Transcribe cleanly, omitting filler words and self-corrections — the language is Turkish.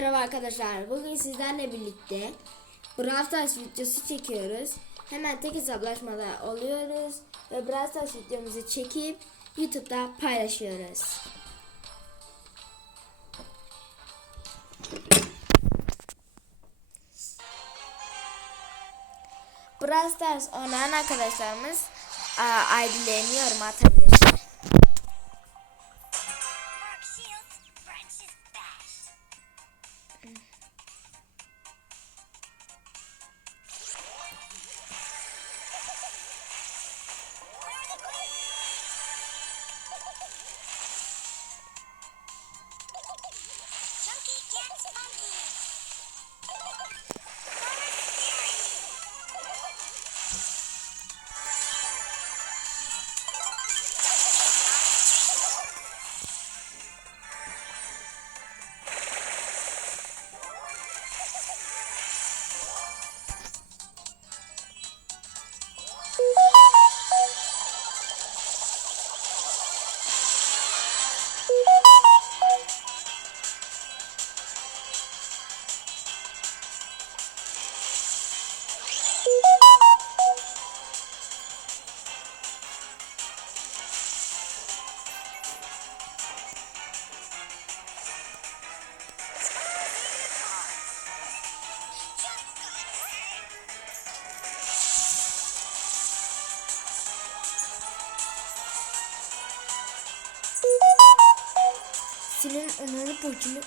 Merhaba arkadaşlar. Bugün sizlerle birlikte Brawl Stars videosu çekiyoruz. Hemen tek hesaplaşmada oluyoruz ve Brawl Stars videomuzu çekip YouTube'da paylaşıyoruz. Brawl Stars oynayan arkadaşlarımız ID'lerini yoruma atabilir. Senin onarı burcunu